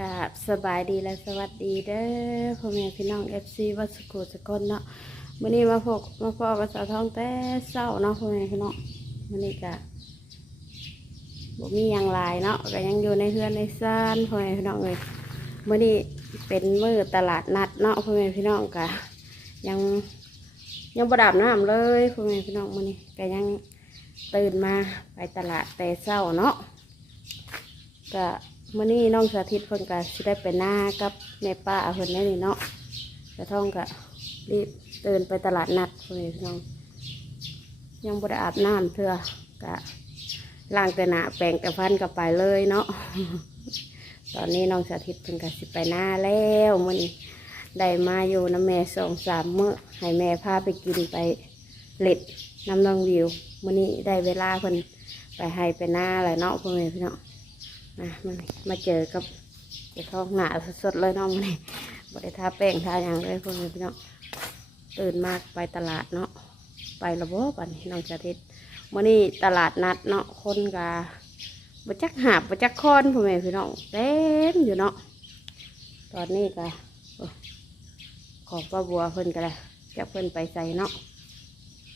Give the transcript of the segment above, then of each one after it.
กับสบายดีและสวัสดีเด้อพ่อแม่พี่น้องเอฟซีวัดสกุลสกลเนาะมื้อนี้มาพบมาพอกับสาวทองแต่เศร้าเนาะพ่อแม่พี่น้องมื้อนี้ก็บ่มียังลายเนาะก็ยังอยู่ในเฮือนในซ่านพ่อแม่พี่น้องเลยมื้อนี้เป็นมือตลาดนัดเนาะพ่อแม่พี่น้องก็ยังยังบ่ดาบน้ำเลยพ่อแม่พี่น้องมื้อนี้ก็ยังตื่นมาไปตลาดแต่เช้าเนาะก็ มื่อนี้น้องสาธิตเพิ่นก็สิได้ไปหน้ากับแม่ป้าเพิ่นแน่นี่เนาะกระท่องก็รีบเดินไปตลาดนัดเพิ่นน้อง ยังบ่ได้อาบน้ำเถื่อก็ล้างแต่หน้าแปรงแต่ฟันก็ไปเลยเนาะตอนนี้น้องสาธิตเพิ่นก็สิไปหน้าแล้วมื่อนี้ได้มาอยู่น้ำแม่สองสามมื้อให้แม่พาไปกินไปเล็ดน้ำน้องวิวมื่อนี้ได้เวลาเพิ่นไปให้ไปหน้าแล้วเนาะเพ่อแม่พี่น้อง นะมันมาเจอกับเจ้าของหนาสดๆเลยน้องมันนี่บริทาแป้งทาอย่างเลยพวกนี้พี่น้องตื่นมากไปตลาดเนาะไประบบปันนี้น้องจะทิศมื่อนี้ตลาดนัดเนาะคนกาบจักหาบบจักคอนพ่อแม่พี่น้องเต็มอยู่เนาะตอนนี้ก็ของป้าบัวเพิ่นก็เลยจะเพิ่นไปใส่เนาะ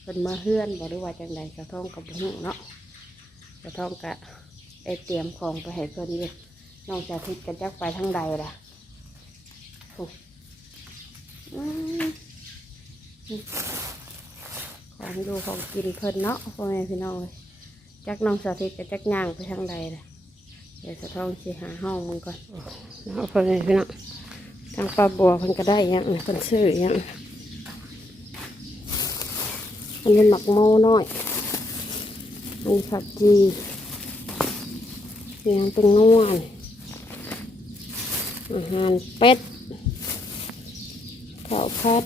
เพิ่นมาเฮือนบอกได้ว่าจังใดสะท้องกับบุ้งเนาะสะท้องกะ ได้เตรียมของไปให้เพิ่นอยู่น้องจะทิศกันจักไปทางใดล่ะโอ้อืมของดูของกินเพิ่นเนาะพ่อแม่พี่น้องเลยจักน้องสาธิตกับจักย่างไปทางใดล่ะเดี๋ยวสะท้องสิหาห้องมึงก่อนโอ้เนาะพ่อแม่พี่น้องทางป้าบัวเพิ่นก็ได้ยังเพิ่นซื้อยังมันเป็นหมักโมน้อยอันนี้ผักจี ยงเป็นง่วนอาหารเป็ดข้าวพัด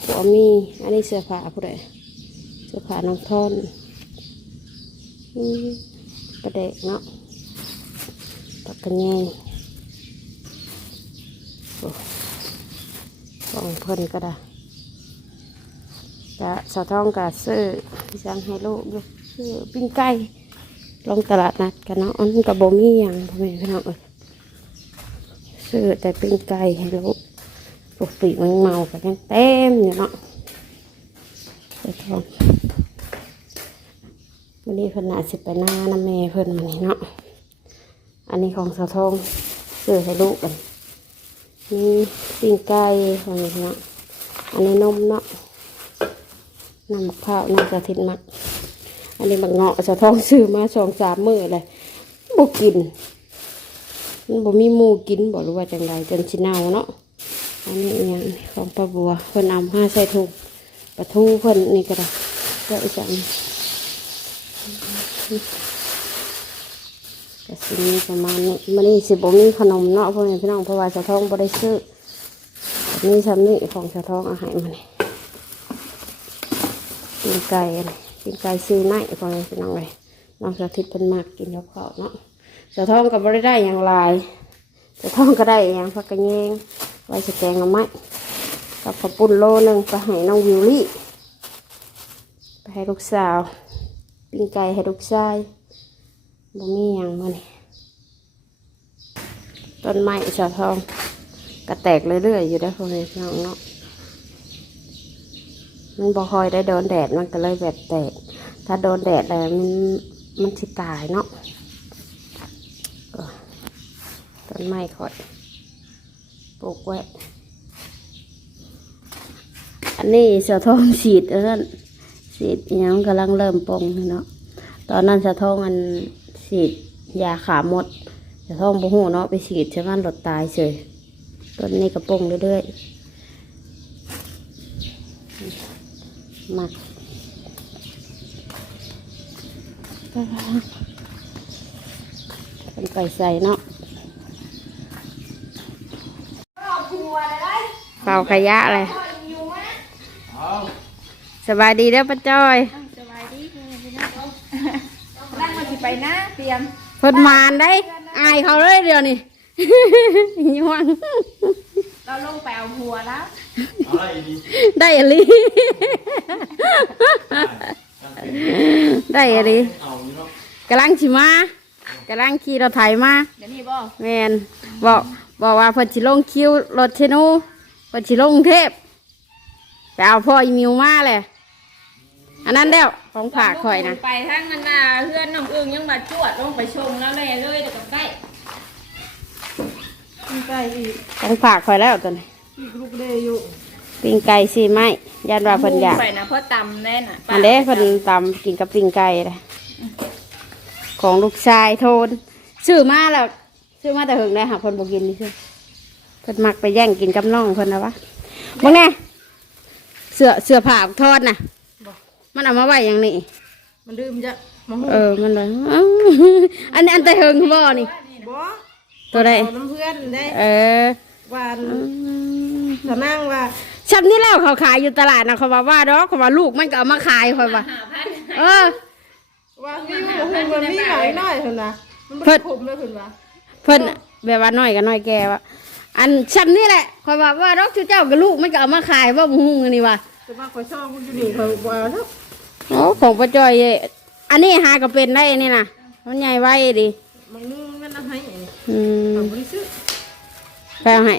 ขวมี อันนี้เสื้อผ้าผู้ใดเสื้อผ้าน้องทอนประเดกเนาะปักกระแยงโอ้กล่องเพิ่นก็ได้กะสาวทองกะซื้อที่สั่งให้ลูกอยู่ซื้อปิ้งไก่ ลงตลาดนัดกันเนาะอันกับโบมี่ยังพ่อแม่พี่น้องเอ้ยซื้อแต่ปิ้งไก่ให้ลูกปกติมันเมากันยังเต็มอยู่เนาะไปทองวันนี้เพิ่นหนาสิไปหน้าน้ำแม่เพิ่นมันนี่เนาะอันนี้ของสาวทองซื้อให้ลูกกันนี่ปิ้งไก่พ่อแม่พี่น้องอันนี้นมเนาะน้ำมะพร้าวน้ำกะทิมัก อันนี้มันเงาะสะท้องซื้อมาสองสามมื้อเลยบ่กินมันบ่มีหมูกินบ่รู้ว่าจังไดจนสิเน่าเนาะอันนี้อหยังของป้าบัวเพิ่นเอามาใส่ถุงปลาทูเพิ่นนี่ก็ได้ก็อีกอย่างก็สิมีประมาณนี้มันนี่สิบ่มีขนมเนาะพ่อแม่พี่น้องเพราะว่าสะท้องบ่ได้ซื้อนี่ซ้ำนี่ของสะท้องอาให้มานี่กินไก่อันนี้ กินไก่ซื้อไนพอเลยพี่น้องเลยน้องสาธิตเป็นมากกินแล้วเขาเนาะสือทองก็บ่ได้ได้อย่างหลายสือทองก็ได้อย่างผักกระเยงไว้สแกงเอาไม้กับข้าวปุ้นโลหนึงไปให้น้องวิวลี่ไปให้ลูกสาวปิ้งไก่ให้ลูกชายบ่มีอย่างมันต้นไม้สือทองก็แตกเรื่อยๆอยู่ได้พอเลยพี่น้องเนาะ มันบ่คอยได้โดนแดดมันก็เลยแบบแตก ถ้าโดนแดดแล้วมันมันสิตายเนาะต้นไม้ค่อยปลูกไว้ อันนี้สือทองฉีดเออฉีดอิหยังกำลังเริ่มปงเนาะ ตอนนั้นสือทองอันฉีดยาขาหมดสือทองบ่หูเนาะไปฉีดใช่ไหมนหลดตายเฉยต้นนี้ก็ปงเรื่อยๆ หมักเป็นไก่ใส่เนาะเป่าขยะเลยสบายดีเด้อป้าจ้อยสบายดีพี่น้องนั่งมาสิไปนะเตรียมเพิ่นมานได้ อายเขาเลยเดี๋ยวนี้ย่วงเราลงไปเอาหัวแล้ว อะไรดีได้อะลีได้อะลีเอานี่เนาะกำลังชิมากำลังขี่รถไถมาเดี๋ยวนี้บ่แมนบอกบอกว่าเพิ่นสิลงคิวรถเชนูเพิ่นสิลงกรุงเทพไปเอาพ่ออีมิวมาเลยอันนั้นแล้วของฝากข่อยนะไปทางนั้นน่ะเพื่อนน้องอึ้งยังมาจวดลงไปชมแล้วแม่เลยเดี๋ยวกับใกล้ใกล้อีกของฝากข่อยแล้วตอนนี้อีกลูกเดยอยู่ ปิ้งไก่สิไม้ยันว่าเพิ่นอยากไปนะเพราะตำแน่น่ะอันเด้เพิ่นตำกินกับปิ้งไก่เลยของลูกชายโทนซื้อมาแล้วซื้อมาแต่หึงได้ค่ะเพิ่นบ่กินนี่ซื้อเพิ่นมักไปแย่งกินกับน้องเพิ่นนะวะมึงแน่เสื้อเสื้อผ้าทอดน่ะมันเอามาไว้อย่างนี้มันดื่มจะมาหูเออมันเลยอ้าวอันนี้อันแต่เฮิงบ่นี่บ่ตัวใดเอาน้ำเพื่อนได้เออวานอืมสะนั่งว่า ฉันนี่แล้วเขาขายอยู่ตลาดนะเขาว่าว่าดอกเขาว่าลูกมันก็เอามาขายเขาว่าหาพันเออ ว่าวิวหุ่นมันมีหน่อยหน่อยเถอะนะมันเพิ่เพิ่นนผมเลยเพิ่นว่าเพิ่นแบบว่าน้อยกับน้อยแกว่าอันฉันนี่แหละเขาว่าว่าดอกเจ้ากับลูกมันก็เอามาขายว่าบุ้งนี่ว่าจะมาคอยช่องมันอยู่นี่เขาบ่เอาเนาะโอ้ของป้าจอยเอ้ยอันนี้หาก็เป็นได้นี่นะมันใหญ่ไว้ดิมันนึงมันเอาให้อันนี้อืมเขาบ่ได้ซื้อไปเอาให้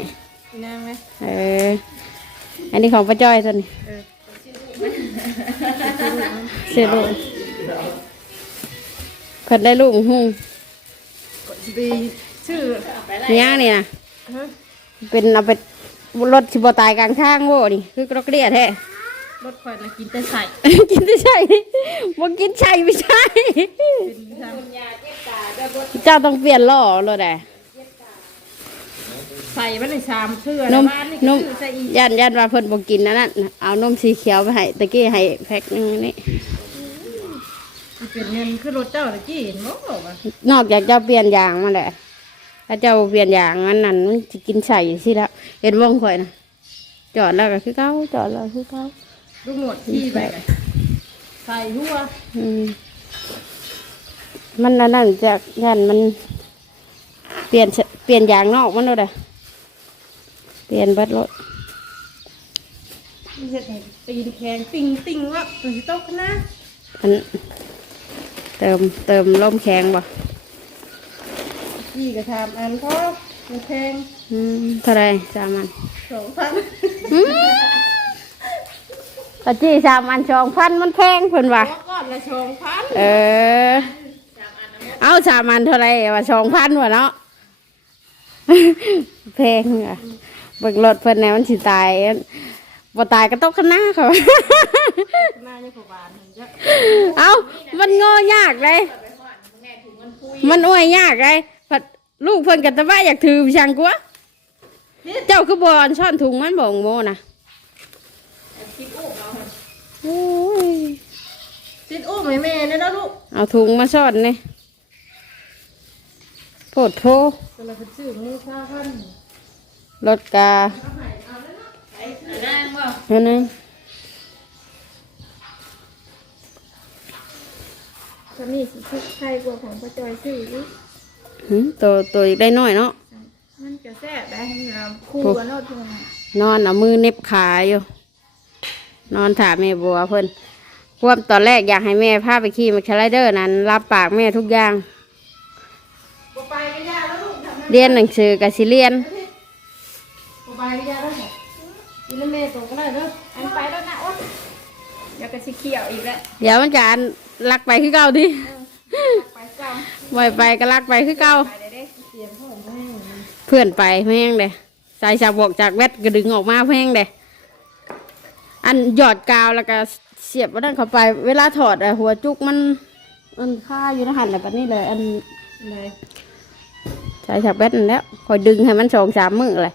นางไหม เออ อันนี้ของป้าจอยตัวนี้เออเสียลูกเพิ่นได้ลูกหุ้งก็สิไปซื้อย่างนี่นะฮะเป็นเอาไปรถสิบตายกลางทางโว้นี่คือกรกเรียแท้รถข่อยน่ะกินแต่ใส่กินไม่ใช่บ่กินใช่ไม่ใช่เป็นทางเจ้าต้องเปลี่ยนล้อรถแหละ ใส่มันในชามเชื่อนมบ้านนี่นก็มซื้อใส่อีกยันยันว่าเพิ่นบ่กินนั่นน่ะเอานมสีเขียวไปให้ตะกี้ให้แพ็คนึงนี่สิเป็นเงินคือรถเจ้าตะกี้เห็นบ่บอกว่านอกจากเจ้าเปลี่ยนยางมาแหละถ้าเจ้าเปลี่ยนยางมันนั่นมันสิกินใส่สิแล้วเห็นวงข่อยนะจอดแล้วก็คือเก่าจอดแล้วคือเก่าลูกหนวดที่ไปเลยใส่หัวอืมมันอันนั่นจากยันมัน เปลี่ยนเสเปลี่ยนยางนอกมันเลยเป ลี่ยนเบัดรถเฮ็ดให้ตีนแข็งติงติงว่าตัวสิตกนะอันเติมเติมลมแข็งบ่พี่ก็ทำอันเพราะมันแพงอืมเท่าไรสามอันสองพันอืมตะจี้สามอันสองพันมันแพงเพิ่นว่าหัวก้อนละสองพันเออ เอาสามอันเท่าไรว่าสองพันวะเนาะ แพงอะ เบิกรถเพิ่นแนวมันสิตายบ่ตายก็ตกข้างหน้าเขาหน้านี่กว่าบาทหนึ่งจ้ะเอามันโง่ยากเลย มันอ้วยยากเลยพัดลูกเพิ่นกันตะว่าอยากถือช่างกว่าเจ้าคือบอลช่อนถุงมันบ่งโมนะโอ้ยติดอุ้มให้แม่เนี่ยนะลูกเอาถุงมาซ่อนนี่โพดโทก็เลยไปซื้อมือค่าพัน รถกานั่งบ่เท่านั้นตอนนี้สิชุดไทยกว่าของป้าจอยซื้ออีกหืมตัวตัวอีกได้น้อยเนาะ มันจะแซ่บได้คู่กันโนดเพื่อนน่ะนอนเอามือเน็บขาอยู่ นอนถามแม่บัวเพิ่นควบตอนแรกอยากให้แม่พาไปขี่มาคลายเดอร์นั้น รับปากแม่ทุกอย่าง บ่ไปก็ยาแล้วลูกทำให้เรียนหนังสือกับสิเรียน บ่ไปก็ยาแล้วค่ะกินแล้วแม่ตกก็ได้เด้ออันไปแล้วนะอ้นเดี๋ยวก็สิเขียวอีกแล้วเดี๋ยวมันจะอันลักไปคือเก่าดิไปเจ้าบ่อยไปก็ลักไปคือเก่าไปได้เด้เตรียมพ่อแม่เพื่อนไปแม่งเลยใส่ฉากบอกจากแวดก็ดึงออกมาแม่งเลยอันหยอดกาวแล้วก็เสียบว่านั่นเข้าไป เวลาถอดอะหัวจุกมันมันค่าอยู่ในหันแบบนี้เลยอันเลยใช้ฉากแบตนั่นแหล้วคอยดึงให้มันสองสามมือเลย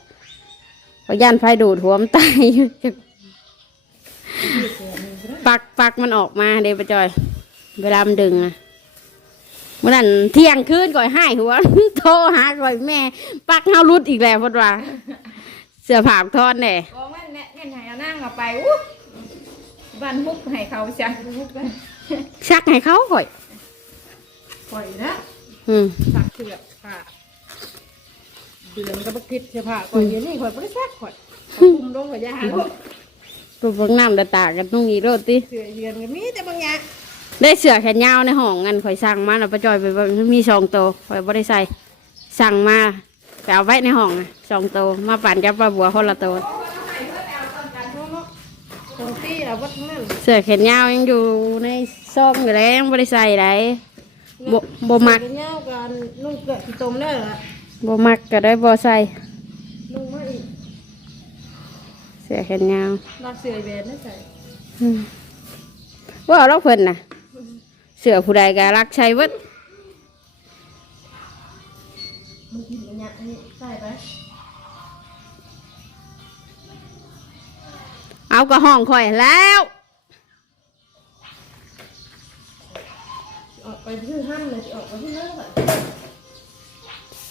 พอย่านไฟดูดหัวมันตายอยู่ปักปักมันออกมาเดยวปะจอย เวลามันดึงอะเมื่อนั้นเที่ยงคืนก่อยให้หัวโทรหาก่อยแม่ ปักเฮารุดอีกแล้วพอดว่า เสื้อผ้าทอดแน่บอกว่าแม่เงินให้เอานั่งเอาไปอู้บ้านฮุกให้เขาจ้ะฮุกไปชักให้เขาก่อยปล่อยนะอืมสักเสือกค่ะ เดือนก็บักทิศเสื้อผ้าก่อนเดี๋ยวนี้ข่อยบ่ได้ซักข่อยเอาคุมลงกับยาลูกรูปเบิ่งน้ำตาตากันนุ่งอีโรดติเสือเดือนก็มีแต่บางอย่างได้เสือแขนยาวในห้องงันข่อยสั่งมาแล้วป้าจอยไปเบิ่งมีสองตัวข่อยบ่ได้ใส่สั่งมาไปเอาไว้ในห้องน่ะสองตัวมาปั่นกับป้าบัวคนละตัวตรงที่เราวัดนั่นเสือแขนยาวยังอยู่ในซองอยู่แล้วยังบ่ได้ใส่ไดบ่บ่มักเงี้ยกันนุ่งเกลือขี้ตมได้เหรอ บ่มักก็ได้บ่ใส่นุ่งมาอีกเสือแขนยาวรักเสือเบนนะใส่อืมว่าเอาเราเพิ่นน่ะ เสือผู้ใดก็รักใช้เบิดมึงกินอันเนี้ยอันนี้ใส่ไปเอาก็ห้องข่อยแล้ว ออกไปที่ห้ามเลยออกไปที่นั่นแบบ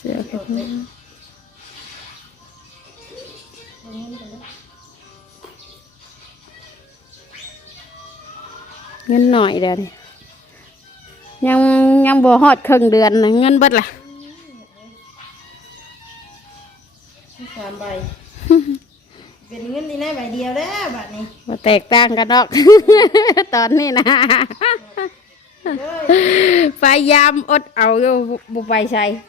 เสือแขนยาวเงินหน่อยเดียวนี่ยังยังบ่ฮอดครึ่งเดือนน่ะเงินเบิดล่ะสามใบ เป็นเงินนี่นะใบเดียวแล้วบัดนี้ว่าแตกต่างกันดอก ตอนนี้นะเฮ้ยพยายามอดเอาอยู่บุไปใส่ที่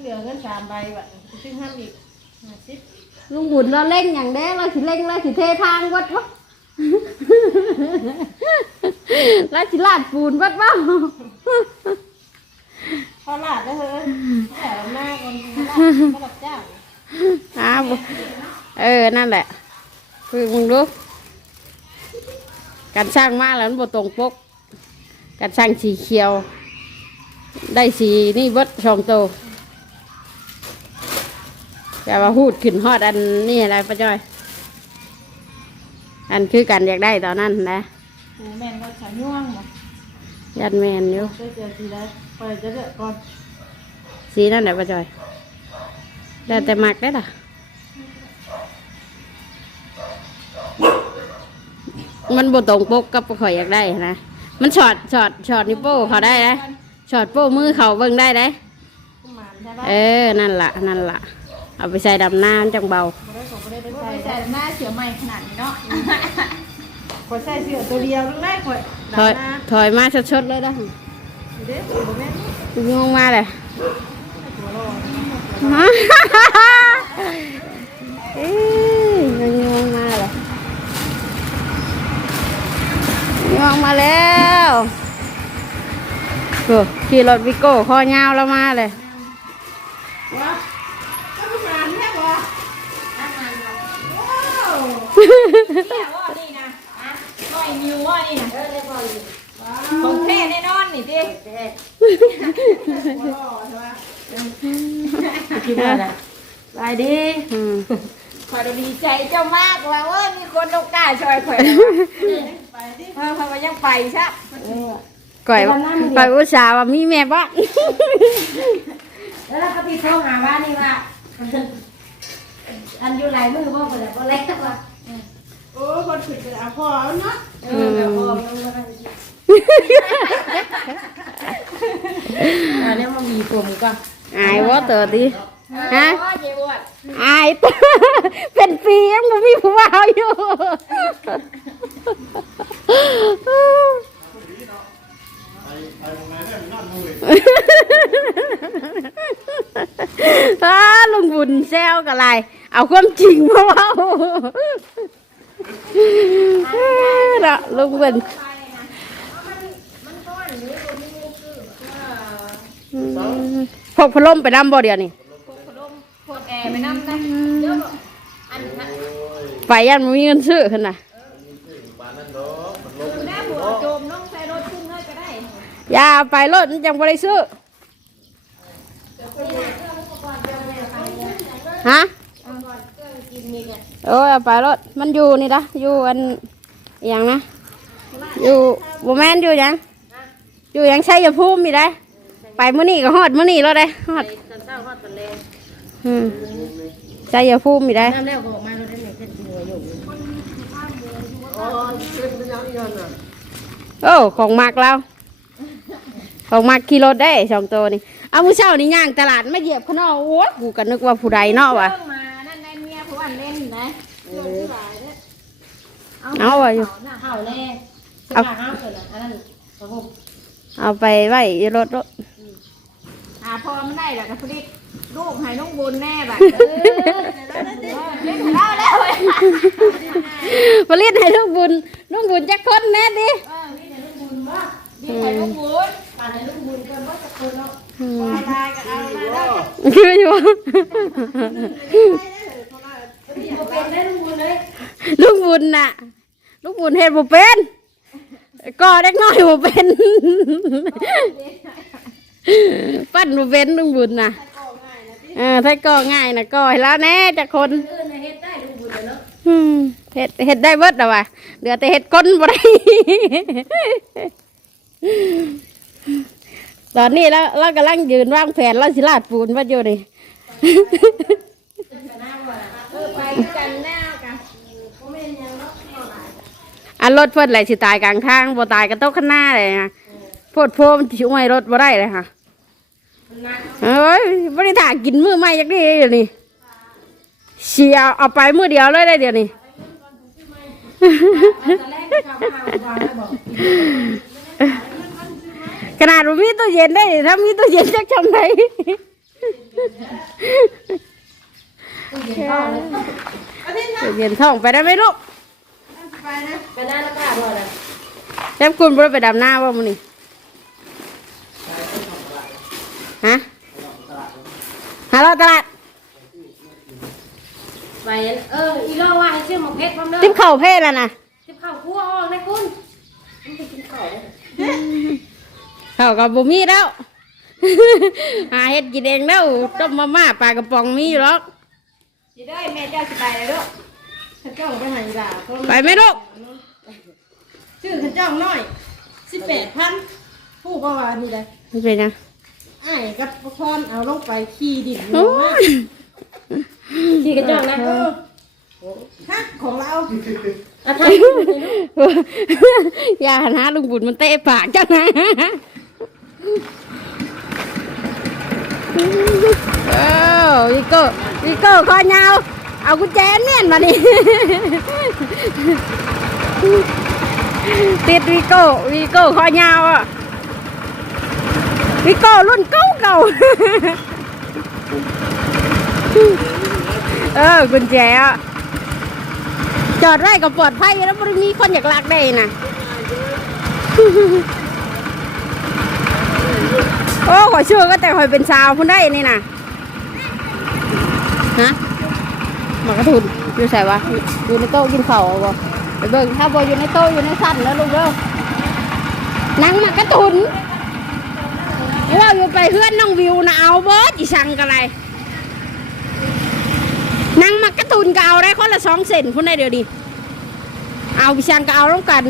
เหลือเงินสามใบบัดนี้ซึ่งห้ามอีกห้าสิบลุงบุญเราเล่งอย่างเด้เราสิเล่งเราสิเททางวัดวะ เราสิลาดปูนวัดวะพอลาดได้วเฮ้ยแต่ลำหน้าคนลาดก็รับจ้างอ้าวเออ นั่นแหละคือมึงดูการสร้างมาแล้วมันบ่ตรงปกการสร้างสีเขียว ได้สีนี่เบิดสองตัว แต่ว่าหูดขึ้นฮอดอันนี่อะไรป้าจ้อย อันคือกันอยากได้ตอนนั้นนะกูแม่นก็ขายย่วงบ่ยันแมนอยู่ได้เจอทีแล้วไปจะเดือดก่อนสีนั่นแหละป้าจ้อยแล้วแต่มักได้ล่ะมันบ่ตรงปกกับข่อยอยากได้นะ มันช็อตช็อตช็อตนิ้วโป้เขาได้นะช็อตโป้มือเขาเบิ่งได้ได้กูหมานใช่ปะเออ นั่นล่ะนั่นล่ะ เอาไปใส่ดำน้ำจังเบาบ่ได้ของบ่ได้เป็นว่าใส่ไปใส่หน้าเสือใหม่ขนาดนี้เนาะขอใส่เสื้อตัวเดียวลูกแรกข่อยถอยดำนาถอยมาชดๆเลยนะเด้อบ่แม่นงงมาเลยตัวรอเอ้ยงงงมาเลยงงมาแล้วโอ้ขี่รถวิโก้คอยาวแล้วมาเลย เนี่ยว่านี่นะอะน้อยนิวว่านี่นะของแท้แน่นอนนี่ดิบ่รอใช่ปะคิดว่าอะไรไปดิขอยดีใจเจ้ามากว่าเว่ามีคนต้องกล้าช่วยข่อยไปดิเพราะเพราะว่ายังไปซะก่อยก่อยอุตส่าห์ว่ามีแม่บ้านแล้วเราก็พี่เข้าหาว่านี่ว่าอันอยู่หลายมือบ่เปิดบ่แลกว่า อ้คนผิดไปเอาพอแล้วเนาะเออแบบบ่มันบ่ได้อันนี้มันมีกลุ่มก็อายว่าเตอดิฮะโอ้ยเจ๊อ้วนอายเป็นปียังบ่มีผู้ว่าอยู่อ้าลุงบุญแซวกับอะไร เอาความจริงมาเล่า เนาะลุงบุญพกพัดลมไปน้ำบ่เดียวนี่พวกขนมพวกแอร์ไปน้ำนะเดี๋ยวบอกอันนั้นไปยันบ่มีเงินซื้อขึ้นน่ะคือหน้าหัวโจมน้องใส่รถขึ้นเลยก็ได้อย่าไปรถมันจังบ่ได้ซื้อฮะ โอ้ยเอาไปรถมันอยู่นี่ละอยู่อันอหย่างนะ อยู่บ่แม่นอยู่หยังอยู่หยังใช้ยาภูมิมีได้ ไปมื้อนี้ก็ฮอดมื้อนี้แล้วได้ฮอดตอนเช้าฮอดตอนแลงอืมใช้ยาภูมิมีได้น้ำแล้วก็ออกมาเราได้เนี่ยเป็นหัวอยู่อ๋อขึ้นเป็นยังอีกน่ะโอ้ของมากเราของมากขี่รถได้สองตัวนี่เอามื้อเช้านี่ย่างตลาดมาเหยียบข้างนอกโอ้ยกูก็นึกว่าผู้ใดเนาะวะ เอาว่ะอยู่น่ะเฮาแน่เอาเอาเฮาเกิดอันนั้นผ้าห่มเอาไปไว้อยู่รถรถหาพอไม่ได้หรอกกับพอดีลูกให้น้องบุญแน่แบบเออเดี๋ยวเราได้เล่าแล้วเว้ยผลิตให้ลูกบุญลูกบุญจักคนแน่ดิเออนี่เดี๋ยวลูกบุญบ่ดีให้น้องบุญป่านให้ลูกบุญก่อนบ่จะคนเนาะมาลายก็เอามาแล้วคืออยู่บ่ เป็นได้ลูกบุญเลยลูกบุญน่ะ ลูกบุญเฮ็ดบ่เป็นก่อเด็กน้อยบ่เป็นปั้นบ่เป็นลูกบุญน่ะเออถ้าก่อง่ายน่ะก่อให้แล้วแน่จักคนเออเฮ็ดได้ลูกบุญเนาะอืมเฮ็ดเฮ็ดได้เบิดแล้วว่ะเหลือแต่เฮ็ดก้นบ่ได้ตอนนี้แล้วเรากำลังยืนวางแผนเราสิลาดปูนว่าอยู่นี่ เออไปกันแน่กันอันรถเพิ่นไหลสิตายกลางทางบ่ตายก็ตกข้างหน้าเลยนะโพดโพมันสิอวยรถบ่ได้เลยค่ะเอ้ยบ่ได้ถ่ากินมื้อใหม่จักดีเดี๋ยวนี้เสียเอาไปมื้อเดียวเลยได้เดี๋ยวนี้ตอนแรกข้าวข้าววางแล้วบอกขนาดบ่มีตู้เย็นได้ถ้ามีตู้เย็นจักจำไดตู้ เย็นเข้าเลยตู้เย็นท้องไปได้ไหมลูก ไปหน้าแล้วก็บ่ล่ะแซ่บคุณบ่ได้ไปดำหน้าบ่ามื้อนี้ฮะหาเราตลาดไปเอออีโลว่าให้ชื่อหมกเพชรพร้อมเด้อติ๊บข้าเพศแล้วนะทิพข้าคั่วออกนะคุณมันไปกินข้าเข้ากับบ่มีแล้วหาเฮ็ดกินเองแล้วต้มมาม่าปลากระป๋องมีอยู่หรอก สิได้แม่เจ้าสิไปเลยลูกข้าเจ้าไปหันด่าเขาไปไหมลูก ชื่อข้าเจ้าน้อยสิบแปดพันผู้ประวานี่เลยไม่เป็นนะไอ้ายกับพรเอาลงไปขี่ดินลโอ้งมายที่กระจอกนะเออฮักของเราอะทายลูกให้ลูกอย่าหาลุงบุญมันเตะปากจังนะ เออวิโก้วิโก้คอยาว เอากุญแจเนียนมาดิติดวิโก้วิโก้คอยาวอะวิโก้รุ่นเก่าเก่าเออกุญแจอะจอดไว้ก็ปลอดภัยแล้วไม่มีคนอยากลักได้นะโอ้ขอยชื่อก็แต่คอยเป็นสาวพุ่นได้นี่นะฮะหมากระทุนอยู่ใส่วะอยู่ในโต๊ะกินข้าวบ่ไปเบิ่งถ้าบ่อยู่ในโต๊ะอยู่ในสั้นแล้วลูกเด้อนั่งหมากระทุนว่าอยู่ไปเพื่อนน้องวิวนะเอาเบิดอีสังกันไรนั่งหมากระทุนก็เอาได้คนละสองเซนพุ่นได้เดี๋ยวดิเอาอีสังก็เอาร่วมกัน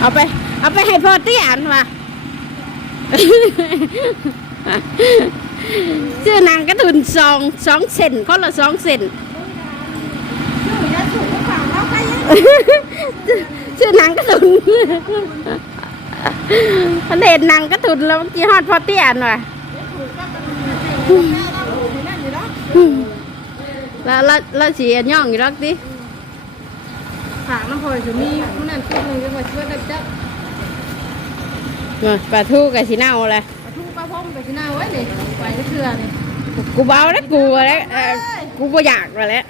เอาไป เอาไปให้พ่อเตี้ยนมาชื่อนางกระทุนสองสองเซนคนละสองเซนชื่อนางกระทุนพันเดนนางกระทุนแล้วเมื่อกี้ฮอดพ่อเตี้ยนว่ะแล้วแล้วแล้วสีย่องอยู่รักดิผางน้ำพลอยจะมีผู้นั้นชุดหนึ่งจะมาช่วยกันจับ มาปลาทูกับสีเน่าเลยทุ่งปลาพงไปที่หน้าไว้เลยไปจะเชื่อเลยกูเบาแล้วกูแล้วเอ่อกูบ่อยากมาแล้ว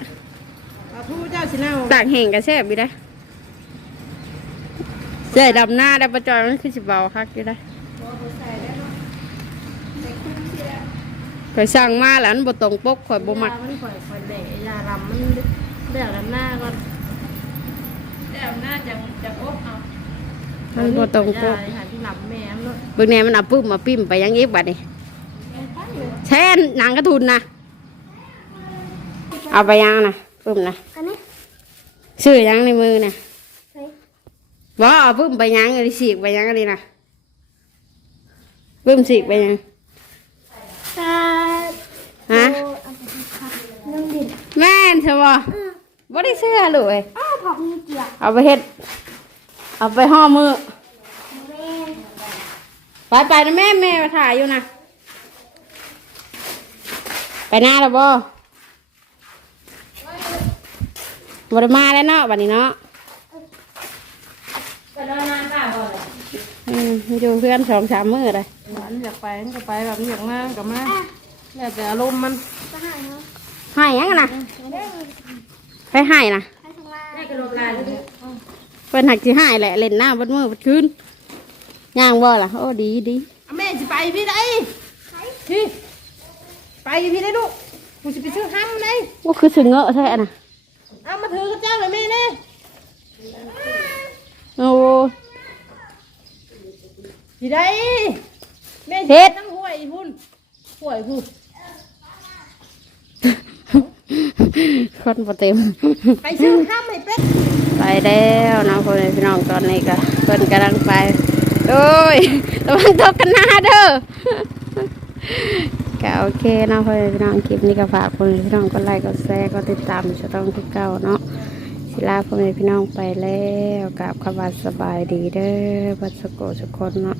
ปลาทูเจ้าสิหน้าต่างแห่งกันแซ่บอยู่ได้เจ๊ดำหน้าได้ประจอยมันคือสิเบาคักอยู่ได้ข่อยสั่งมาแล้วมันบ่ตรงปกข่อยบ่มักมันข่อยข่อยแดกยาลำมันเดือดลำหน้าก่อนเดือดหน้าจะจะอบเอามันบ่ตรงปก หาที่หลับแม่เนาะเบิ่งแหน่มันเอาปึ้มมาปิ้มไปยังอีกบัดนี้แช่นหนังกระทุนนะเอาไปยังนะปึ้มนะอันนี้ซื้อยังในมือนะบ่เอาปึ้มไปยังอะไรสีกไปยังอะไรนะปึ้มสีกไปยังตาฮะน้ำดินแม่นใช่บ่บ่ได้เสื้อเลยอ้าวผักมีเกียร์เอาไปเฮ็ด เอาไปห่อมือแม่ ไปไปนะแม่แม่มาถ่ายอยู่นะ ไปหน้าแล้วบ่บ่ได้มาแล้วเนาะบัดนี้เนาะอืมอยู่เพื่อนสองสามมื้อเลยหวานอยากไปมันก็ไปแบบนี้อยากมาก็มาแล้วแต่อารมณ์มันให้ยังนะไปให้นะได้กระโดดลายเลยเพิ่นหักสิให้แหละเล่นน้ำบนมือบนคืน ย่างบ่ล่ะโอ้ดีดีอะแม่จะไปพี่ได้พี่ไปพี่ได้ลูกกูจะไปซื้อห้ำเลยว่าคือสึงเงอะแท้น่ะเอามาถือกับเจ้าเลยแม่เนี่ยโอ้พี่ได้แม่เฮ็ดทั้งห้วยพุ่นห้วยพุ่นคนบ่เต็มไปซื้อห้ำให้เป็ดไปแล้วนะพ่อแม่พี่น้องตอนนี้ก็เพิ่นกำลังไป โอ้ยระวังตกกันหน้าเด้อก็โอเคนะพ่อพี่น้องคลิปนี้ก็ฝากคนพี่น้องก็ไลค์ก็แชร์ก็ติดตามจะต้องทุกเก้าเนาะศิลาพ่อแม่พี่น้องไปแล้วกับขบาสบายดีเด้อบัสโกทุกคนเนาะ